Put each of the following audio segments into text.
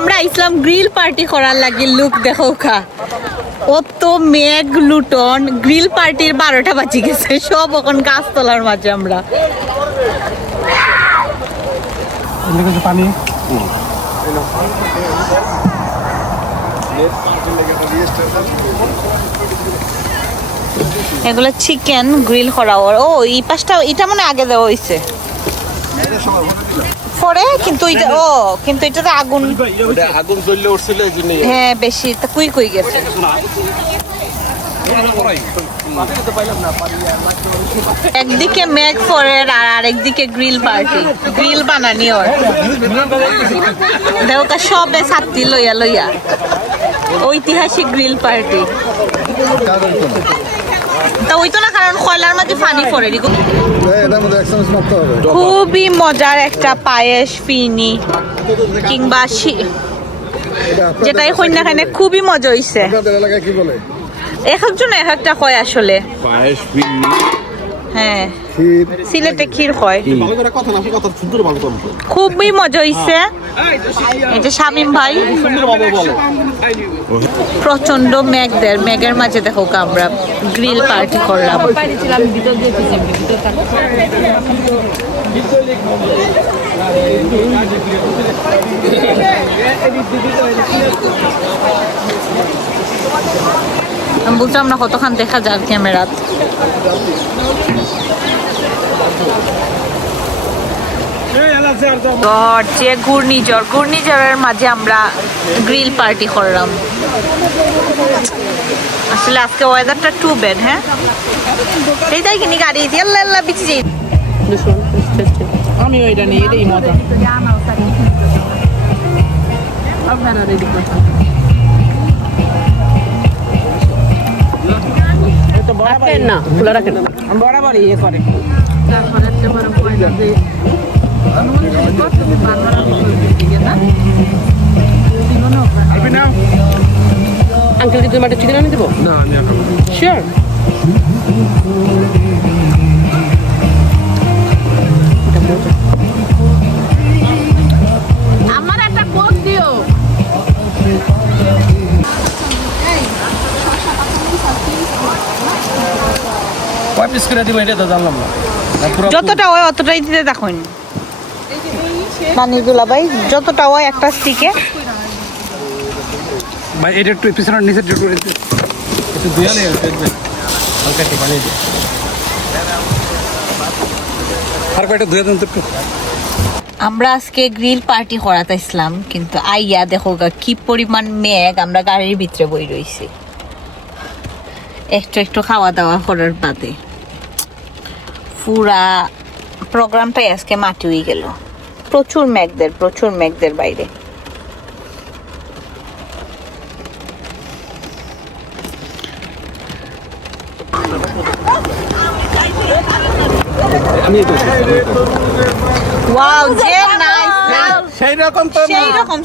আমরা ইসলাম grill party করার লাগি লুক দেখো খা অত মেঘ লুটন গ্রিল পার্টির 12টা বাজি গেছে সব এখন গাছতলার মাঝে আমরা পানি এগুলো চিকেন গ্রিল করা ও এই পাশটা এটা মানে আগে দেওয়া হয়েছে পরে কিন্তু এটাতে আগুন জ্বললে উঠছিল এই জন্য হ্যাঁ বেশি তা কুই গেছে একদিকে মেঘ ফরের আর আরেকদিকে গ্রিল পার্টি গ্রিল বানানি ওর দেওকা সবে ছাত্রী লইয়া ঐতিহাসিক গ্রিল পার্টি তা ওই তো না কারণ কয়লার মাঝে পানি পড়ে খুবই মজার একটা পায়েস ফিনি কিংবা যেটাই কন্যা খানে খুবই মজা হইছে এক একজন এক একটা কয় আসলে পায়েস ফিরনি হ্যাঁ সিলেটে ক্ষীর হয় ভালো করে কথা না কথা সুন্দর ভালো করে খুবই মজা হইছে এই যে শামিম ভাই সুন্দর ভাবে বলে প্রচন্ড মেঘের মাঝে দেখো আমরা গ্রিল পার্টি করলাম আমি বুঝলাম না কতক্ষণ দেখা যায় ক্যামেরাত যে ঘূর্ণিঝড়ের মাঝে আমরা গ্রিল পার্টি করলাম আসলে আজকে ওয়েদারটা টু ব্যাড হ্যাঁ এইটাই কিনি গাড়ি দিয়ে আল্লাহ বিচি আমি ওইটা নিয়ে এটাই মজা আপনারা রেডি করছেন রাখেন না খোলা রাখেন বরাবর ইয়ে করে আঙ্কেল কি তুমি একটা চিকেন আনি দেবো না আমি শিওর আমার একটা কোক দিও কয় পিস করে দিব এটা তো জানলাম না যতটা হয় অতটাই দিতে দেখুন নানিদুলা ভাই যতটা হয় একটা স্টিকে ভাই এটা একটু পিছনের নিচে একটু ধুয়া নেই হালকা একটু পানি দিয়ে আর কয়টা ধুয়ে দেন তো একটু আমরা আজকে গ্রিল পার্টি করাতেছিলাম কিন্তু আইয়া দেখো কি পরিমাণ মেঘ আমরা গাড়ির ভিতরে বই রয়েছি একটু খাওয়া দাওয়া করার বাদে পুরা প্রোগ্রামটাই আজকে মাটি হয়ে গেল প্রচুর মেঘদের বাইরে ওয়াও যে নাইস সেই রকম তো সেই রকম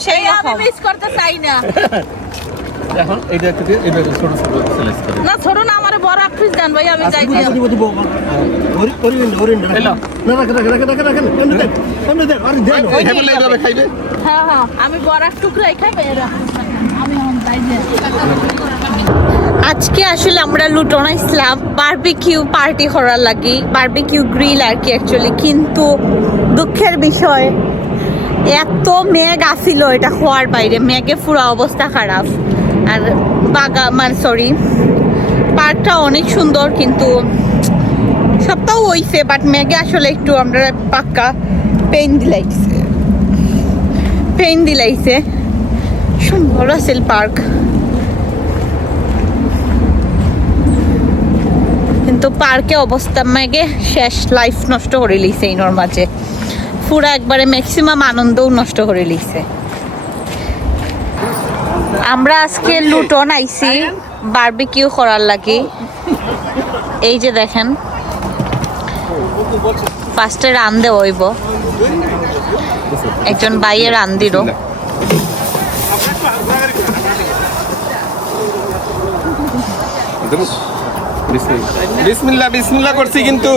মিস করতে চাই না এখন এইটা একটু এইটা ছোট ছোট স্লাইস করে না ছোট না আমার বড় পিস দেন ভাই আমি যাই দিই হ্যাঁ হ্যাঁ আমি বড় টুকরাই খাইবে আমি এখন যাই দিই আজকে আসলে আমরা লুটন ইসলাম বারবিকিউ পার্টি করার লাগি বারবিকিউ গ্রিল আর কি অ্যাকচুয়ালি কিন্তু দুঃখের বিষয় এত মেঘ আসিল এটা হওয়ার বাইরে মেঘে পুরো অবস্থা খারাপ আর পার্কটা অনেক সুন্দর কিন্তু সবটাও হইছে বাট মেঘে আসলে একটু আমরা পাক্কা পেইন দিলাইছে সুন্দর আছিল পার্ক কিন্তু পার্কে অবস্থা মেঘে শেষ লাইফ নষ্ট করে লিছে ইনোর মাঝে পুরা একবারে ম্যাক্সিমাম আনন্দও নষ্ট করে লিছে আমরা আজকে লুটন আইছি বারবিকিউ করার লাগি এই যে দেখেন ফার্স্টে রান দেওয়া হইব একজন বাইয়ে রান দিল বিসমিল্লাহ করছি কিন্তু